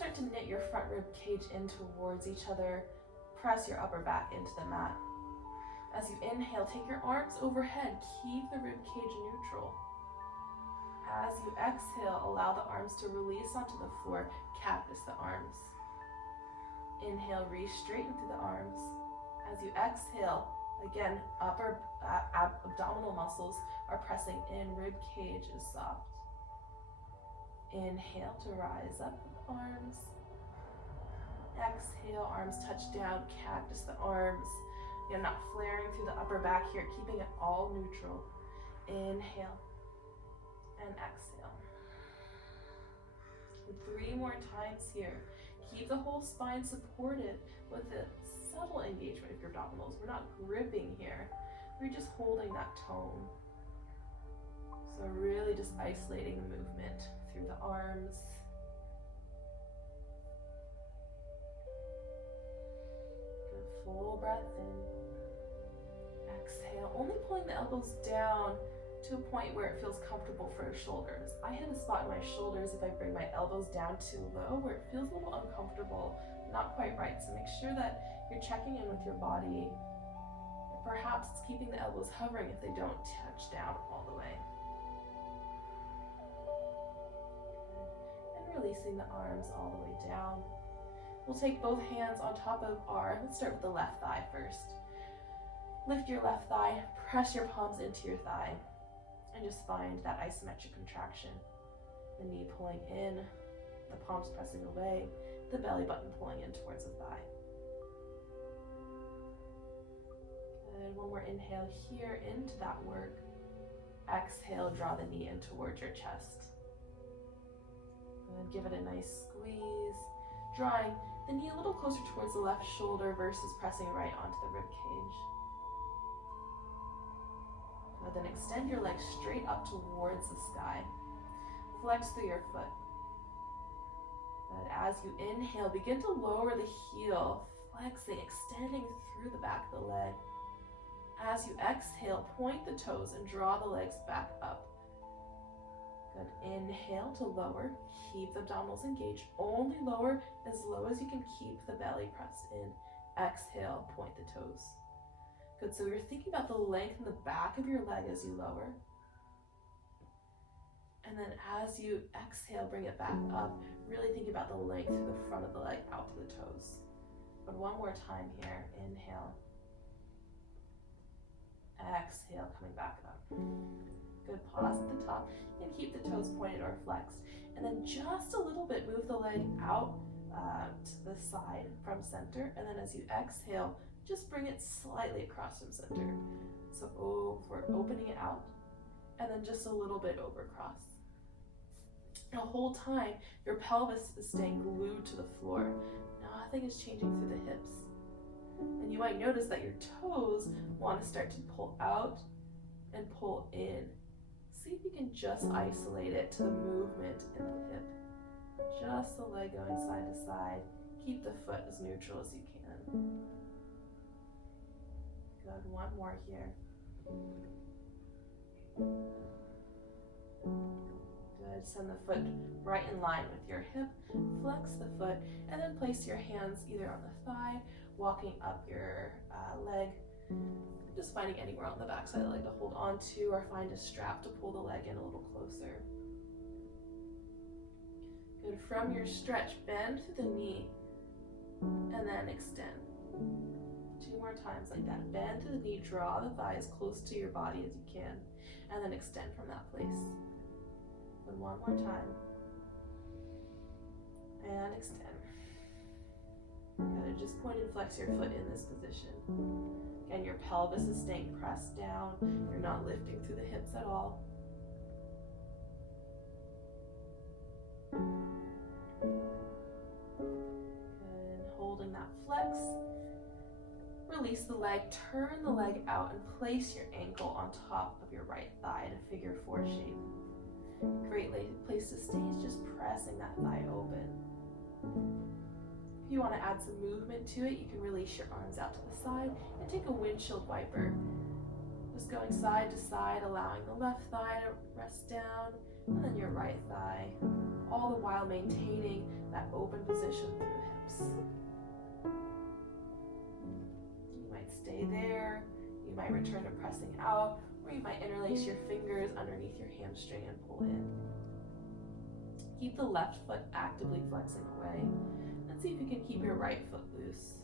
start to knit your front rib cage in towards each other. Press your upper back into the mat. As you inhale, take your arms overhead. Keep the rib cage neutral. As you exhale, allow the arms to release onto the floor. Cactus the arms. Inhale, reach straight into the arms. As you exhale, again, upper abdominal muscles are pressing in. Rib cage is soft. Inhale to rise up with the arms. Exhale, arms touch down. Cactus the arms. You're not flaring through the upper back here, keeping it all neutral. Inhale and exhale. And 3 more times here. Keep the whole spine supported with a subtle engagement of your abdominals. We're not gripping here. We're just holding that tone. So really just isolating the movement through the arms. Good, full breath in. Exhale, only pulling the elbows down to a point where it feels comfortable for your shoulders. I hit a spot in my shoulders if I bring my elbows down too low where it feels a little uncomfortable, not quite right. So make sure that you're checking in with your body. Perhaps it's keeping the elbows hovering if they don't touch down all the way. And releasing the arms all the way down. We'll take both hands on top of let's start with the left thigh first. Lift your left thigh, press your palms into your thigh. And just find that isometric contraction. The knee pulling in, the palms pressing away, the belly button pulling in towards the thigh. Good, one more inhale here into that work. Exhale, draw the knee in towards your chest. And give it a nice squeeze, drawing the knee a little closer towards the left shoulder versus pressing right onto the rib cage. Then extend your legs straight up towards the sky. Flex through your foot. And as you inhale, begin to lower the heel, flexing, extending through the back of the leg. As you exhale, point the toes and draw the legs back up. Good. Inhale to lower. Keep the abdominals engaged. Only lower as low as you can keep the belly pressed in. Exhale, point the toes. Good, so you're thinking about the length in the back of your leg as you lower. And then as you exhale, bring it back up. Really think about the length through the front of the leg out to the toes. But one more time here. Inhale. Exhale, coming back up. Good, pause at the top and keep the toes pointed or flexed. And then just a little bit, move the leg out to the side from center. And then as you exhale, just bring it slightly across from center. So we're opening it out, and then just a little bit over across. The whole time, your pelvis is staying glued to the floor. Nothing is changing through the hips. And you might notice that your toes want to start to pull out and pull in. See if you can just isolate it to the movement in the hip. Just the leg going side to side. Keep the foot as neutral as you can. Good, one more here. Good, send the foot right in line with your hip, flex the foot, and then place your hands either on the thigh, walking up your leg, just finding anywhere on the back side of the leg to hold on to, or find a strap to pull the leg in a little closer. Good, from your stretch, bend through the knee, and then extend. 2 more times like that. Bend to the knee, draw the thigh as close to your body as you can, and then extend from that place. And one more time. And extend. Good. Just point and flex your foot in this position. Again, your pelvis is staying pressed down. You're not lifting through the hips at all. Good. Holding that flex. Release the leg, turn the leg out, and place your ankle on top of your right thigh in a figure 4 shape. Great place to stay is just pressing that thigh open. If you want to add some movement to it, you can release your arms out to the side and take a windshield wiper. Just going side to side, allowing the left thigh to rest down, and then your right thigh all the while maintaining that open position through the hips. You might stay there, you might return to pressing out, or you might interlace your fingers underneath your hamstring and pull in. Keep the left foot actively flexing away, and see if you can keep your right foot loose.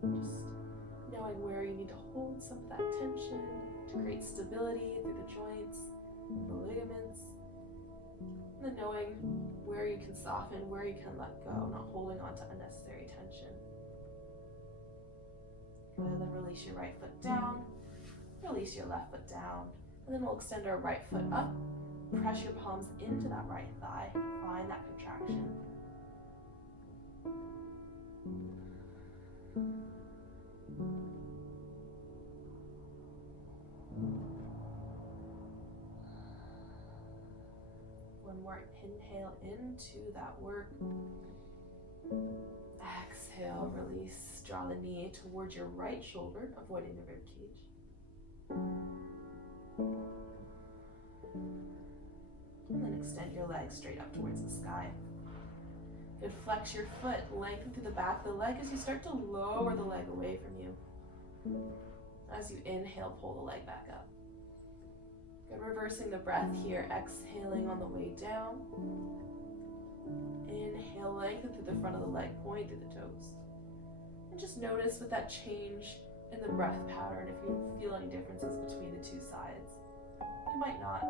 Just knowing where you need to hold some of that tension to create stability through the joints, the ligaments, and then knowing where you can soften, where you can let go, not holding on to unnecessary tension. Good, then release your right foot down, release your left foot down, and then we'll extend our right foot up, press your palms into that right thigh, find that contraction. One more inhale into that work. Exhale, release, draw the knee towards your right shoulder, avoiding the rib cage. And then extend your legs straight up towards the sky. Good, flex your foot, lengthen through the back of the leg as you start to lower the leg away from you. As you inhale, pull the leg back up. Good, reversing the breath here, exhaling on the way down. Inhale, lengthen through the front of the leg, point through the toes. And just notice with that change in the breath pattern if you feel any differences between the two sides. You might not.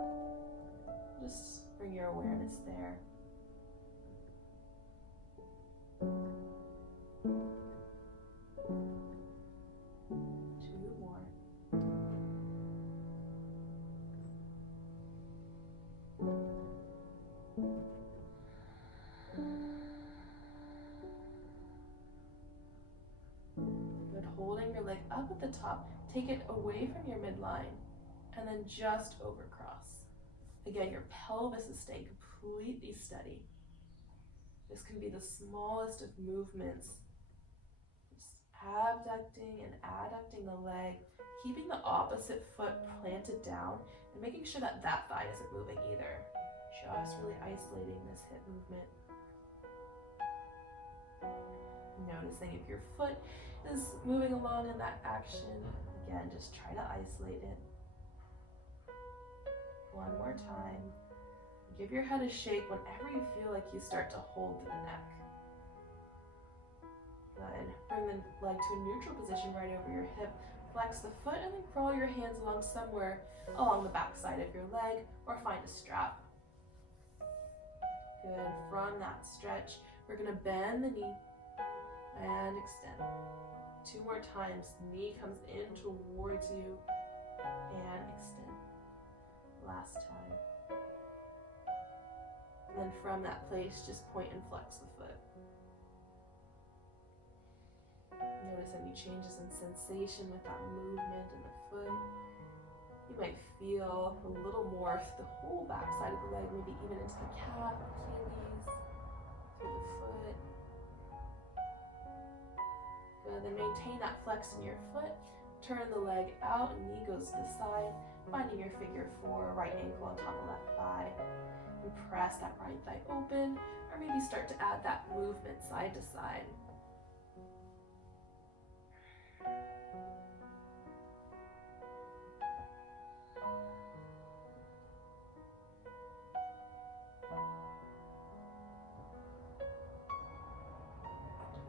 Just bring your awareness there. Two more. Good, holding your leg up at the top, take it away from your midline, and then just overcross. Again, your pelvis is staying completely steady. This can be the smallest of movements. Just abducting and adducting the leg, keeping the opposite foot planted down, and making sure that that thigh isn't moving either. Just really isolating this hip movement. Noticing if your foot is moving along in that action. Again, just try to isolate it. One more time. Give your head a shake whenever you feel like you start to hold through the neck. Good. Bring the leg to a neutral position right over your hip. Flex the foot and then crawl your hands along somewhere along the back side of your leg or find a strap. Good. From that stretch, we're going to bend the knee and extend. Two more times. Knee comes in towards you and extend. Last time. And then from that place, just point and flex the foot. Notice any changes in sensation with that movement in the foot. You might feel a little more through the whole back side of the leg, maybe even into the calf, Achilles, through the foot. Good, then maintain that flex in your foot. Turn the leg out, knee goes to the side, finding your figure four, right ankle on top of left thigh. And press that right thigh open, or maybe start to add that movement side to side.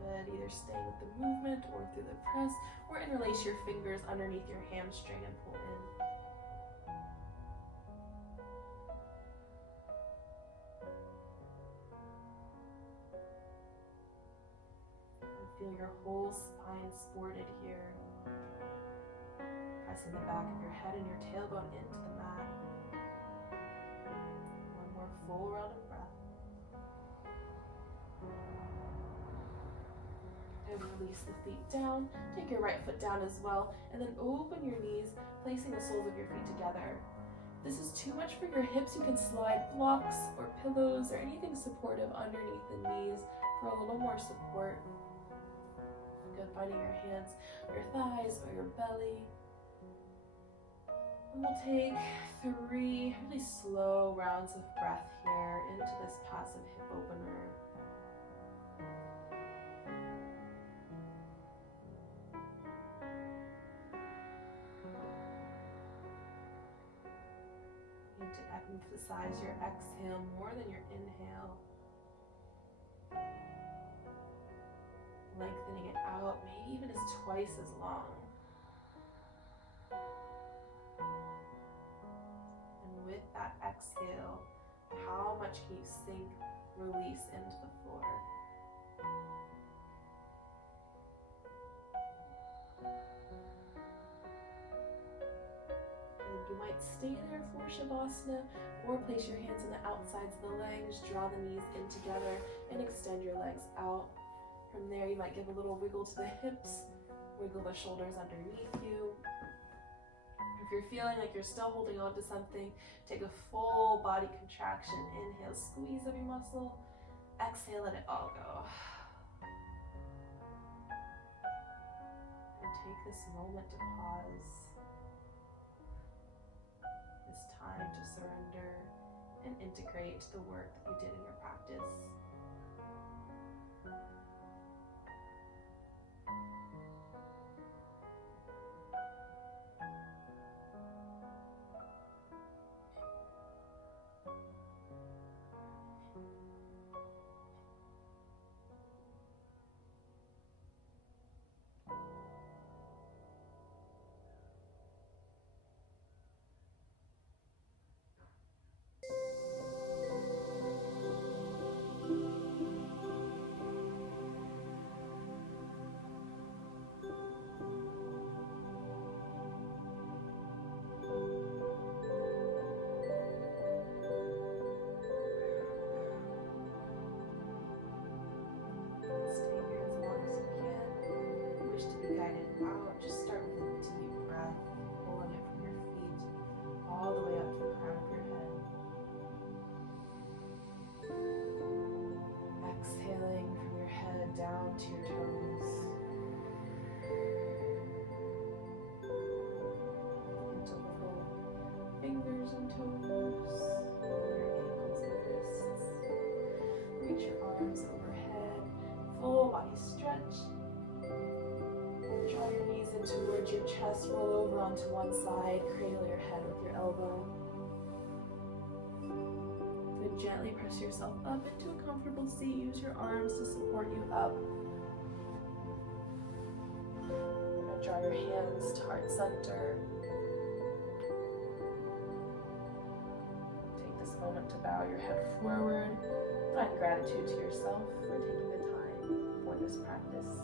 Good, either staying with the movement or through the press, or interlace your fingers underneath your hamstring and pull in. Feel your whole spine sported here. Pressing the back of your head and your tailbone into the mat. One more full round of breath. And release the feet down. Take your right foot down as well. And then open your knees, placing the soles of your feet together. If this is too much for your hips, you can slide blocks or pillows or anything supportive underneath the knees for a little more support. Good, finding your hands, your thighs, or your belly. And we'll take 3 really slow rounds of breath here into this passive hip opener. You need to emphasize your exhale more than your inhale. Lengthening it out, maybe even as twice as long. And with that exhale, how much can you sink, release into the floor? And you might stay there for Shavasana, or place your hands on the outsides of the legs, draw the knees in together, and extend your legs out. From there, you might give a little wiggle to the hips, wiggle the shoulders underneath you. If you're feeling like you're still holding on to something, take a full body contraction. Inhale, squeeze every muscle. Exhale, let it all go. And take this moment to pause. This time to surrender and integrate the work that you did in your practice. Just start with a deep breath, pulling it from your feet all the way up to the crown of your head. Exhaling from your head down to your toes. Interval fingers and toes, your ankles and wrists. Reach your arms overhead, full body stretch. Draw your knees in towards your chest, roll over onto one side, cradle your head with your elbow. Then gently press yourself up into a comfortable seat. Use your arms to support you up. Now draw your hands to heart center. Take this moment to bow your head forward. Find gratitude to yourself for taking the time for this practice.